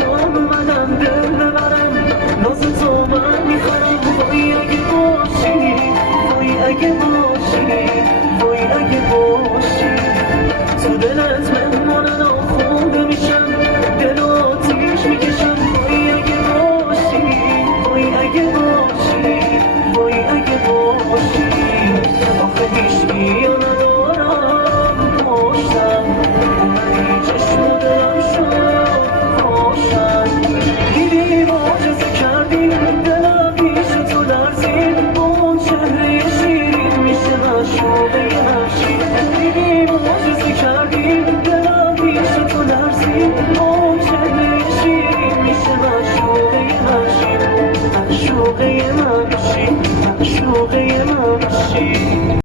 کن اومدم دل ببرم ناز تو من میخرم وای اگه باشی وای اگه باشی وای اگه باشی تو دلت مهمانه ناخونده میشم دل و آتیش میکشم وای اگه باشی وای اگه باشی وای اگه باشی آخه هیچکی یا ندارم پشتم اومدی چشم و دلم شد خوشم دیدی معجزه کردی دلم پیش تو لرزید با اون چهره شیرین میشه مشروبه مشین دیدی معجزه کردی دلم پیش تو لرزید با اون چهره شیرین میشه مشروبه مشین مشروبه